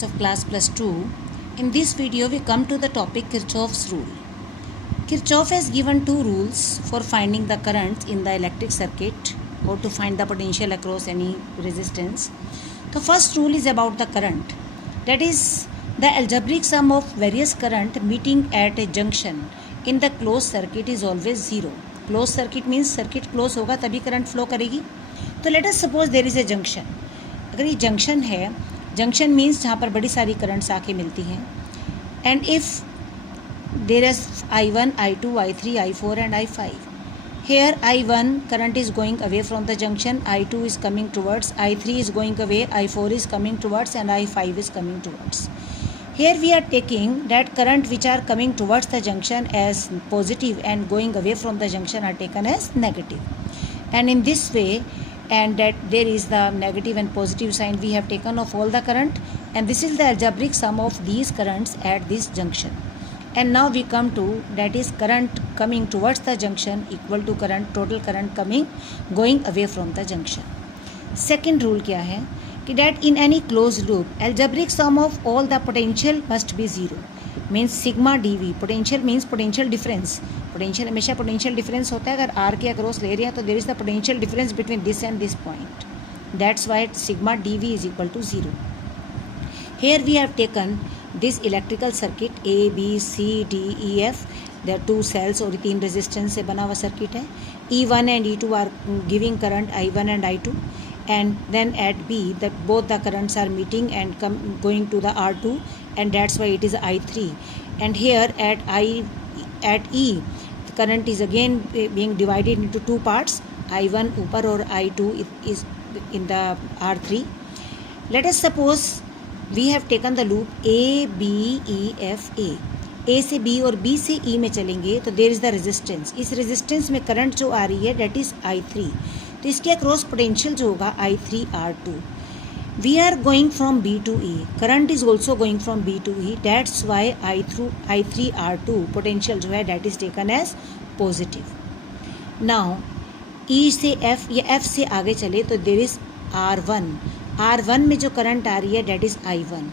Of class plus 2. In this video we come to the topic Kirchhoff's rule. Kirchhoff has given two rules for finding the current in the electric circuit or to find the potential across any resistance. The first rule is about the current, that is the algebraic sum of various current meeting at a junction in the closed circuit is always zero. Closed circuit means circuit close होगा तभी current flow करेगी. तो let us suppose there is a junction. अगर ये junction है, junction means जहाँ पर बड़ी सारी करंट्स आके मिलती हैं, and if there is I1, I2, I3, I4 and I5. Here I1 current is going away from the junction, I2 is coming towards, I3 is going away, I4 is coming towards and I5 is coming towards. Here we are taking that current which are coming towards the junction as positive and going away from the junction are taken as negative. And in this way, and that there is the negative and positive sign we have taken of all the current, and this is the algebraic sum of these currents at this junction. And now we come to that is current coming towards the junction equal to current total current going away from the junction. Second rule क्या है कि that in any closed loop algebraic sum of all the potential must be zero. Means sigma D V. Potential means potential difference. Potential हमेशा potential difference होता है. अगर are के across ले रहे हैं तो there is the potential difference between this and this point. That's why sigma D V is equal to zero. Here we have taken this electrical circuit A B C D E F. There two cells और 3 resistance से बना हुआ circuit है. E1 and E2 are giving current I1 and I2. And then at B both the currents are meeting and going to the R2, and that's why it is I3. And here at E the current is again being divided into two parts, I1 ऊपर और I2 is in the R3. Let us suppose we have taken the loop A B E F A. A से B और B से E में चलेंगे तो there is the resistance. इस resistance में करंट जो आ रही है डेट इज़ I3. तो इसके अक्रॉस पोटेंशियल जो होगा I3R2. We are going from B to E. Current is also going from B to E. That's why I3R2 potential जो है that is taken as positive. Now E से F या F से आगे चले तो देर इज R1. R1 में जो करंट आ रही है डैट इज I1.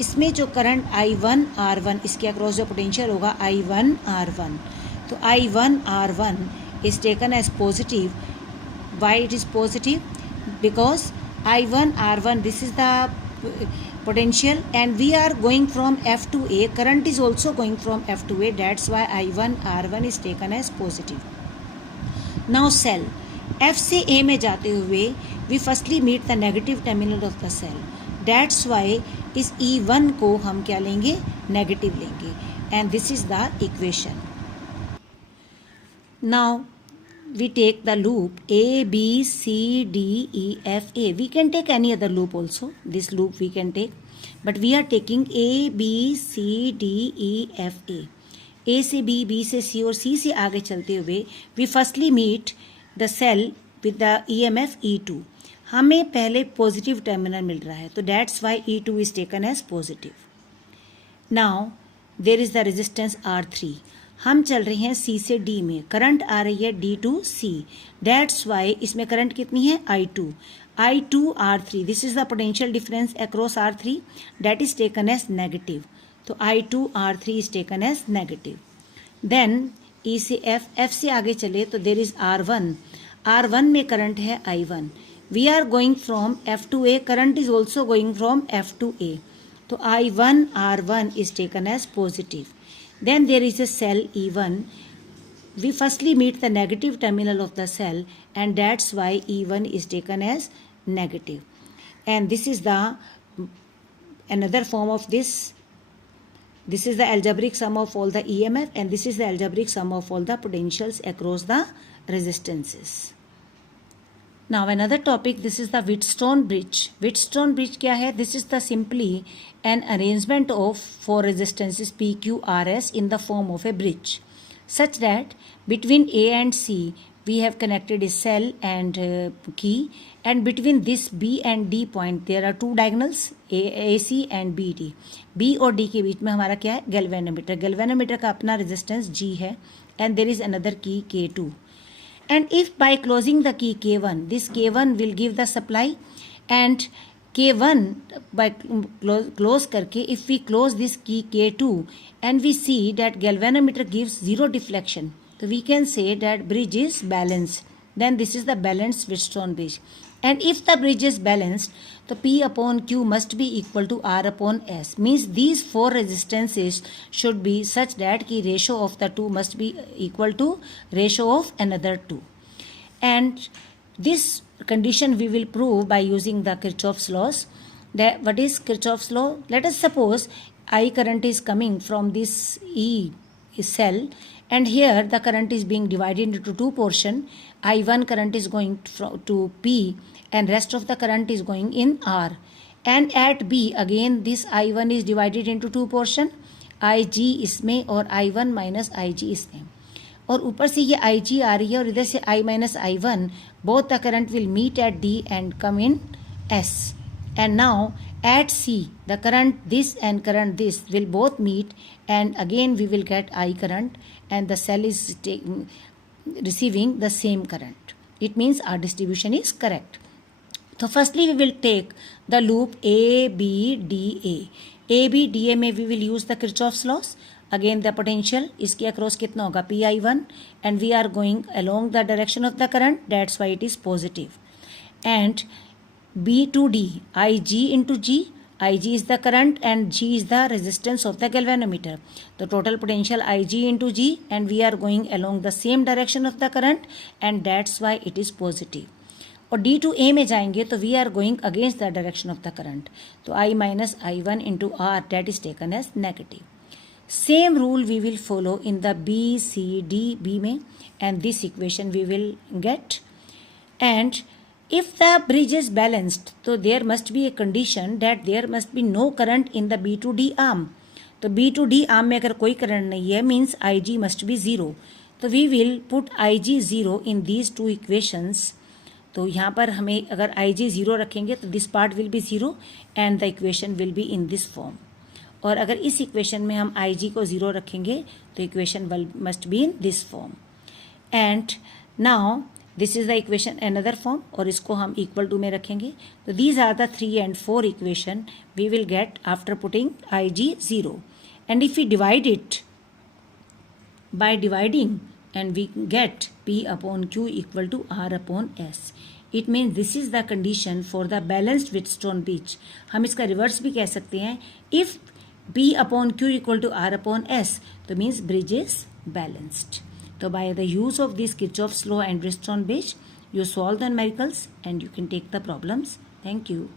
इसमें जो करंट I1 R1 इसके अक्रॉस जो पोटेंशियल होगा I1 R1. तो I1 R1 is taken as positive. Why it is positive? Because I1 R1 this is the potential and we are going from F to A. Current is also going from F to A. That's why I1 R1 is taken as positive. Now cell F से A में जाते हुए we firstly meet the negative terminal of the cell. That's why इस E1 को हम क्या लेंगे? Negative लेंगे. And this is the equation. Now we take the loop A, B, C, D, E, F, A. We can take any other loop also. This loop we can take. But we are taking A, B, C, D, E, F, A. A से B, B से C और C से आगे चलते हुए we firstly meet the cell with the EMF E2. हमें पहले positive terminal मिल रहा है तो that's why E2 is taken as positive. Now there is the resistance R3. हम चल रहे हैं C से D में. करंट आ रही है D to C. That's why इसमें करंट कितनी है? I2. I2 R3. This is the potential difference across R3 that is taken as negative. तो I2 R3 is taken as negative. Then E से F. F से आगे चले तो there is R1. R1 में करंट है I1. We are going from F to A. Current is also going from F to A. तो I1 R1 is taken as positive. Then there is a cell E1. We firstly meet the negative terminal of the cell and that's why E1 is taken as negative. And this is the another form of this. This is the algebraic sum of all the EMF and this is the algebraic sum of all the potentials across the resistances. Now another topic, this is the Wheatstone bridge. Wheatstone bridge क्या है? This is the simply an arrangement of 4 resistances P, Q, R, S in the form of a bridge, such that between A and C we have connected a cell and key, and between this B and D point there are 2 diagonals AC and BD. B और D के बीच में हमारा क्या है? Galvanometer. Galvanometer का अपना resistance G है and there is another key K2. And if by closing the key K1, this K1 will give the supply and K1 by close करके, if we close this key K2 and we see that galvanometer gives zero deflection, so we can say that bridge is balanced. Then this is the balanced Wheatstone bridge. And if the bridge is balanced, so P upon Q must be equal to R upon S. Means these four resistances should be such that the ratio of the two must be equal to ratio of another two. And this condition we will prove by using the Kirchhoff's laws. That what is Kirchhoff's law? Let us suppose I current is coming from this E cell, and here the current is being divided into two portions. I1 current is going to P and rest of the current is going in R. And at B again this I1 is divided into two portions, IG इसमें और I1 minus IG इसमें, और ऊपर से ये IG आ रही है और इधर से I minus I1, both the current will meet at D and come in S. And now at C, the current this and current this will both meet, and again we will get I current, and the cell is receiving the same current. It means our distribution is correct. So firstly we will take the loop ABDA. ABDA में we will use the Kirchhoff's laws. Again the potential इसके across कितना होगा PI1, and we are going along the direction of the current, that's why it is positive. And B to D, IG into G, IG is the current and G is the resistance of the galvanometer. The total potential IG into G, and we are going along the same direction of the current, and that's why it is positive. और D to A में जाएंगे तो we are going against the direction of the current. तो I minus I1 into R, that is taken as negative. Same rule we will follow in the B, C, D, B में, and this equation we will get. And if the bridge is balanced, so there must be a condition that there must be no current in the B to D arm. तो B to D arm में अगर कोई current नहीं है, means IG must be zero. तो we will put IG zero in these two equations. तो यहाँ पर हमें अगर IG zero रखेंगे तो this part will be zero and the equation will be in this form. और अगर इस इक्वेशन में हम IG को ज़ीरो रखेंगे तो equation must be in this form. And now this is the equation another form, और इसको हम इक्वल टू में रखेंगे. तो these are the 3 and 4 equation we will get after putting IG zero. And if we divide it by dividing, and we get P upon Q equal to R upon S. It means this is the condition for the balanced Wheatstone bridge. हम इसका reverse भी कह सकते हैं. If P upon Q equal to R upon S, तो means bridge is balanced. So by the use of this Kirchhoff's law and Wheatstone bridge, you solve the numericals and you can take the problems. Thank you.